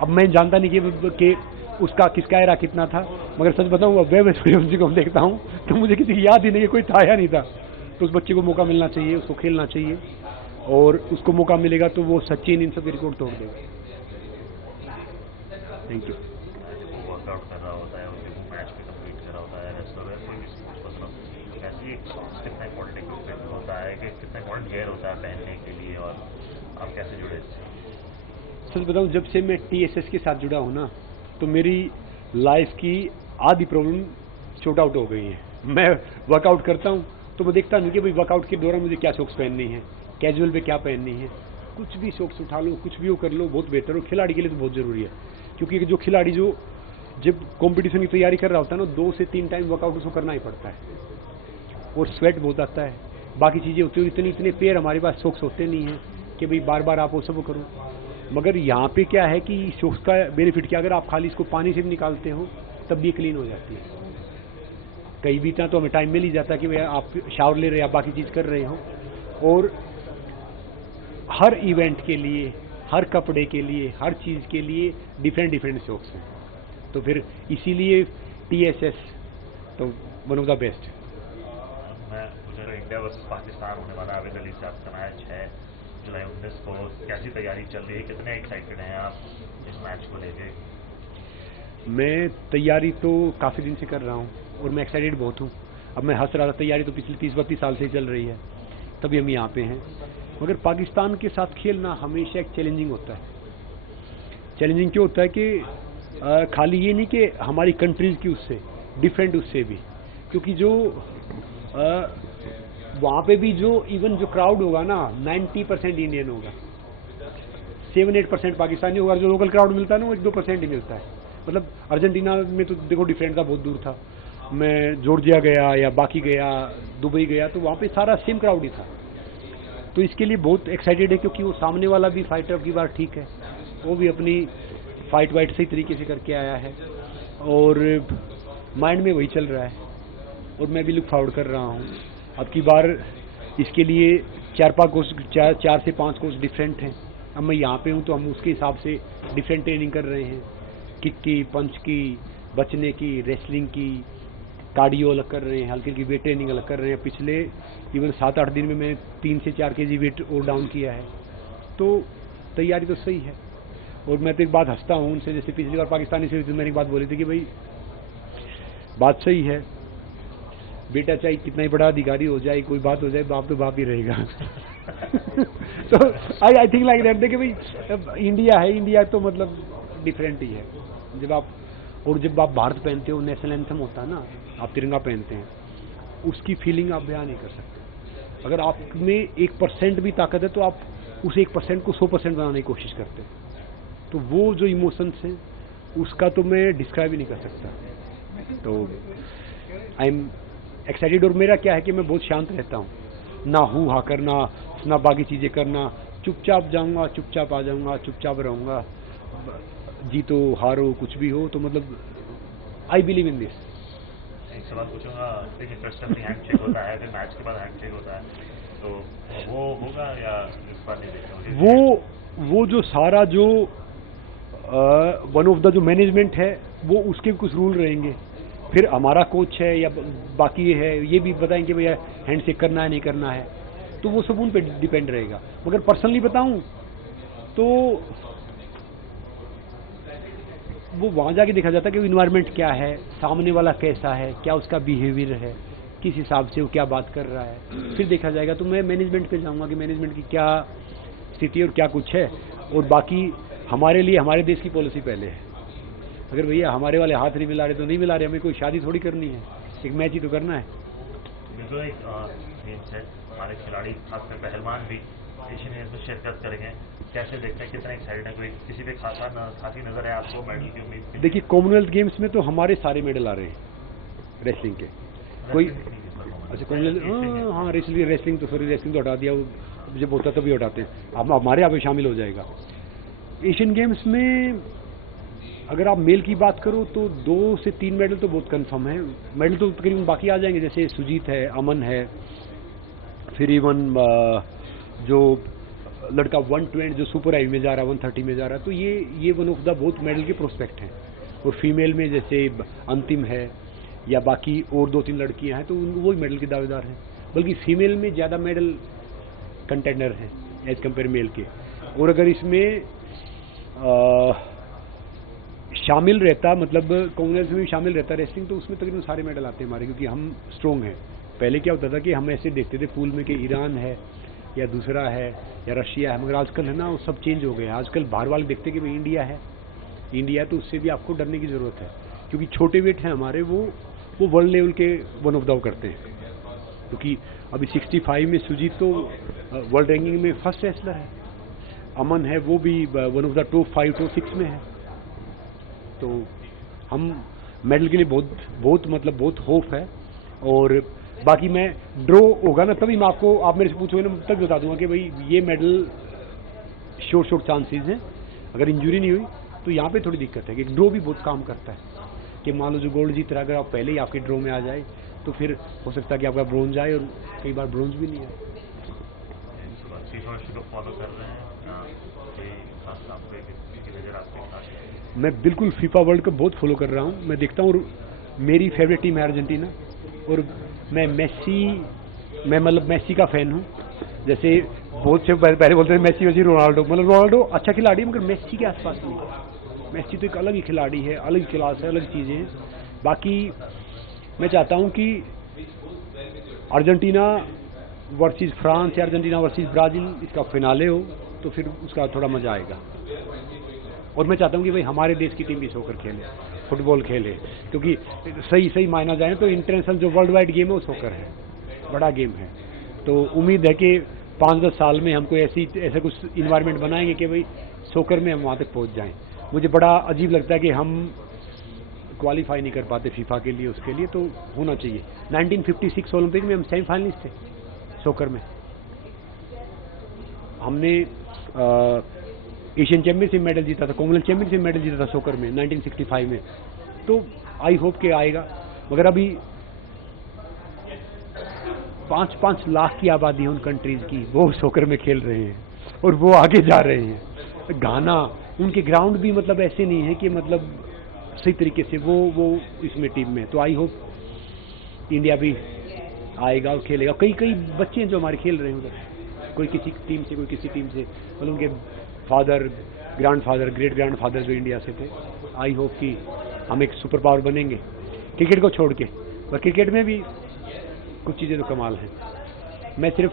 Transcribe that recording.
अब मैं जानता नहीं कि उसका किसका एरा कितना था, मगर सच बताऊं अब मैं सूर्यवंशी को देखता हूं तो मुझे किसी की याद ही नहीं है, कोई था या नहीं था। तो उस बच्चे को मौका मिलना चाहिए, उसको खेलना चाहिए, और उसको मौका मिलेगा तो वो सचिन इन सब के रिकॉर्ड तोड़ देगा। Thank you. वो वर्कआउट कर रहा होता है, वो मैच में कम्पीट कर रहा होता है, रेसलर है, कोई भी स्पोर्ट्स पर्सन, तो कैसे कितना इंपॉर्टेंट इक्विपमेंट होता है, कि कितना इंपॉर्टेंट गेयर होता है पहनने के लिए, और आप कैसे जुड़े इससे? सच बताऊं, जब से मैं TSS के साथ जुड़ा हूं ना, तो मेरी लाइफ की आधी प्रॉब्लम शॉर्ट आउट हो गई है। मैं वर्कआउट करता हूं तो मैं देखता नहीं कि भाई वर्कआउट के दौरान मुझे क्या सॉक्स पहननी है, कैजुअल पे क्या पहननी है, कुछ भी सॉक्स उठा लो, कुछ भी वो कर लो, बहुत बेहतर हो। खिलाड़ी के लिए तो बहुत ज़रूरी है, क्योंकि जो खिलाड़ी जो जब कंपटीशन की तैयारी कर रहा होता है ना, 2 से 3 टाइम वर्कआउट उसको करना ही पड़ता है, और स्वेट बहुत आता है, बाकी चीज़ें होती हैं। इतने पेयर हमारे पास सॉक्स होते नहीं हैं कि भाई बार बार आप वो सब करो। मगर यहाँ पे क्या है कि सॉक्स का बेनिफिट क्या, अगर आप खाली इसको पानी से भी निकालते हो तब भी क्लीन हो जाती है। कई बीतना तो हमें टाइम मिल ही जाता है कि भैया आप शावर ले रहे हो या बाकी चीज़ कर रहे हो, और हर इवेंट के लिए, हर कपड़े के लिए, हर चीज़ के लिए डिफरेंट डिफरेंट सॉक्स हैं। तो फिर इसीलिए TSS तो वन ऑफ द बेस्ट। मैं मुझे इंडिया वर्सेस पाकिस्तान होने वाला है, आवेद अली साहब का मैच है जुलाई 19 को, कैसी तैयारी चल रही है, कितने एक्साइटेड हैं आप इस मैच को लेके? मैं तैयारी तो काफ़ी दिन से कर रहा हूँ, और मैं एक्साइटेड बहुत हूँ। अब मैं हंस रहा था, तैयारी तो पिछले 30-32 साल से ही चल रही है, तभी हम यहाँ पे हैं। मगर पाकिस्तान के साथ खेलना हमेशा एक चैलेंजिंग होता है। चैलेंजिंग क्यों होता है कि खाली ये नहीं कि हमारी कंट्रीज़ की उससे डिफरेंट, उससे भी, क्योंकि जो वहाँ पे भी जो इवन जो क्राउड होगा ना, 90% इंडियन होगा, 7-8% पाकिस्तानी होगा। जो लोकल क्राउड मिलता है ना, वो 1-2% ही मिलता है। मतलब अर्जेंटीना में तो देखो डिफरेंट था, बहुत दूर था। मैं जॉर्जिया गया या बाकी गया, दुबई गया, तो वहाँ पे सारा सेम क्राउड ही था। तो इसके लिए बहुत एक्साइटेड है, क्योंकि वो सामने वाला भी फाइटर अब की बार ठीक है, वो भी अपनी फाइट वाइट सही तरीके से करके आया है, और माइंड में वही चल रहा है, और मैं भी लुक फॉरवर्ड कर रहा हूँ। अब की बार इसके लिए 4 से 5 कोर्स डिफरेंट हैं। अब मैं यहाँ पे हूँ तो हम उसके हिसाब से डिफरेंट ट्रेनिंग कर रहे हैं, किक की, पंच की, बचने की, रेसलिंग की, कार्डियो अलग कर रहे हैं, हल्की की वेट ट्रेनिंग अलग कर रहे हैं। पिछले इवन 7-8 दिन में मैं 3 से 4 kg वेट और डाउन किया है। तो तैयारी तो सही है, और मैं तो एक बात हंसता हूँ उनसे, जैसे पिछली बार पाकिस्तानी से मैंने एक बात बोली थी कि भाई बात सही है, बेटा चाहे कितना ही बड़ा अधिकारी हो जाए, कोई बात हो जाए, बाप तो बाप ही रहेगा। तो आई थिंक लाइक दैट, देखिए भाई इंडिया है, इंडिया तो मतलब डिफरेंट ही है। जब आप भारत पहनते हो, नेशनल एंथम होता है ना, आप तिरंगा पहनते हैं, उसकी फीलिंग आप बयान नहीं कर सकते। अगर आप में 1% भी ताकत है तो आप उस 1% को 100% बनाने की कोशिश करते हैं। तो वो जो इमोशंस हैं उसका तो मैं डिस्क्राइब ही नहीं कर सकता। तो आई एम एक्साइटेड। और मेरा क्या है कि मैं बहुत शांत रहता हूँ, ना हू हा करना, ना बाकी चीज़ें करना, चुपचाप जाऊँगा, चुपचाप आ जाऊँगा, चुपचाप रहूँगा, जीतो हारो कुछ भी हो। तो मतलब आई बिलीव इन दिस। एक सवाल पूछूंगा, एक इंटरेस्टिंग हैंडशेक होता है, फिर मैच के बाद हैंडशेक होता है, तो वो होगा या इस बार नहीं देखा? वो जो सारा जो वन ऑफ द जो मैनेजमेंट है, वो उसके कुछ रूल रहेंगे। फिर हमारा कोच है या बाकी है, ये भी बताएंगे भैया हैंडशेक करना है नहीं करना है, तो वो सब उन पे डिपेंड रहेगा। मगर पर्सनली बताऊं तो वो वहाँ जाके देखा जाता है कि इन्वायरमेंट क्या है, सामने वाला कैसा है, क्या उसका बिहेवियर है, किस हिसाब से वो क्या बात कर रहा है, फिर देखा जाएगा। तो मैं मैनेजमेंट पे जाऊँगा कि मैनेजमेंट की क्या स्थिति और क्या कुछ है, और बाकी हमारे लिए हमारे देश की पॉलिसी पहले है। अगर भैया हमारे वाले हाथ नहीं मिला रहे तो नहीं मिला रहे, हमें कोई शादी थोड़ी करनी है, एक मैच ही तो करना है। बिल्कुल, एक गेम्स है, हमारे खिलाड़ी खासकर पहलवान भी एशियन गेम्स में शिरकत करेंगे, कैसे देखते हैं, कितना एक्साइटेड है, कोई किसी पे खासी नजर है आपको मेडल की उम्मीद? देखिए कॉमनवेल्थ गेम्स में तो हमारे सारे मेडल आ रहे हैं रेसलिंग के। कोई अच्छा कॉमनवेल्थ, हाँ रेसलिंग तो सॉरी रेसलिंग तो हटा दिया, जब होता तभी हटाते हैं। अब हमारे यहाँ पे शामिल हो जाएगा। एशियन गेम्स में अगर आप मेल की बात करो तो 2 से 3 मेडल तो बहुत कंफर्म है। मेडल तो तकरीबन बाकी आ जाएंगे, जैसे सुजीत है, अमन है, फिर इवन जो लड़का 120 जो सुपर हैवी में जा रहा है, 130 में जा रहा है, तो ये वन ऑफ द बहुत मेडल के प्रोस्पेक्ट हैं। और फीमेल में जैसे अंतिम है या बाकी और 2-3 लड़कियां हैं, तो वो ही मेडल के दावेदार हैं। बल्कि फीमेल में ज़्यादा मेडल कंटेंडर हैं एज कम्पेयर मेल के। और अगर इसमें शामिल रहता, मतलब कॉमनवेल्थ में भी शामिल रहता रेसलिंग, तो उसमें तकरीबन सारे मेडल आते हैं हमारे, क्योंकि हम स्ट्रोंग हैं। पहले क्या होता था कि हम ऐसे देखते थे पूल में कि ईरान है या दूसरा है या रशिया है, मगर आजकल है ना वो सब चेंज हो गया है। आजकल बाहर वाले देखते कि भाई इंडिया है, तो उससे भी आपको डरने की ज़रूरत है, क्योंकि छोटे वेट हैं हमारे, वो वर्ल्ड लेवल के वन ऑफ द करते हैं। क्योंकि अभी 65 में सुजीत तो वर्ल्ड रैंकिंग में फर्स्ट रेसलर है, अमन है वो भी one of the top 5 top 6 में है। तो हम मेडल के लिए बहुत होप है। और बाकी मैं ड्रॉ होगा ना तभी मैं आपको, आप मेरे से पूछोगे ना तब बता दूंगा कि भाई ये मेडल शॉर्ट चांसेस हैं। अगर इंजरी नहीं हुई तो यहाँ पे थोड़ी दिक्कत है कि ड्रॉ भी बहुत काम करता है, कि मान लो जो गोल्ड जीत रहा है, अगर आप पहले ही आपके ड्रॉ में आ जाए तो फिर हो सकता है कि आपका ब्रोंज आए, और कई बार ब्रोंज भी नहीं आए। फॉलो कर रहे हैं मैं बिल्कुल फीफा वर्ल्ड कप बहुत फॉलो कर रहा हूँ, मैं देखता हूँ। और मेरी फेवरेट टीम है अर्जेंटीना, और मैं मेसी का फ़ैन हूँ। जैसे बहुत से पहले बोलते हैं मेसी वैसी रोनाल्डो, मतलब रोनाल्डो अच्छा खिलाड़ी है मगर मेसी के आसपास नहीं। मेसी तो एक अलग ही खिलाड़ी है, अलग क्लास है, अलग चीज़ें हैं। बाकी मैं चाहता हूँ कि अर्जेंटीना वर्सेस फ्रांस या अर्जेंटीना वर्सेस ब्राज़ील इसका फिनाले हो, तो फिर उसका थोड़ा मज़ा आएगा। और मैं चाहता हूँ कि भाई हमारे देश की टीम भी सोकर खेले, फुटबॉल खेले, क्योंकि सही मायना जाए तो इंटरनेशनल जो वर्ल्ड वाइड गेम है वो सोकर है, बड़ा गेम है। तो उम्मीद है कि 5-10 साल में हमको ऐसा कुछ इन्वायरमेंट बनाएंगे कि भाई सोकर में हम वहाँ तक पहुँच जाएं। मुझे बड़ा अजीब लगता है कि हम क्वालिफाई नहीं कर पाते फीफा के लिए, उसके लिए तो होना चाहिए। 1956 ओलंपिक में हम सेमीफाइनलिस्ट थे सोकर में। हमने एशियन चैंपियनशिप मेडल जीता था, कॉमनवेल्थ चैंपियनशिप मेडल जीता था सोकर में 1965 में। तो आई होप के आएगा। मगर अभी 5-5 लाख की आबादी है उन कंट्रीज़ की, वो सोकर में खेल रहे हैं और वो आगे जा रहे हैं। घाना, उनके ग्राउंड भी मतलब ऐसे नहीं है कि मतलब सही तरीके से वो इसमें टीम में। तो आई होप इंडिया भी आएगा और खेलेगा। कई बच्चे हैं जो हमारे खेल रहे हैं उधर, कोई किसी टीम से, कोई किसी टीम से, मतलब उनके फादर, ग्रैंडफादर, ग्रेट ग्रैंडफादर जो इंडिया से थे। आई होप कि हम एक सुपर पावर बनेंगे क्रिकेट को छोड़ के। पर क्रिकेट में भी कुछ चीज़ें तो कमाल हैं। मैं सिर्फ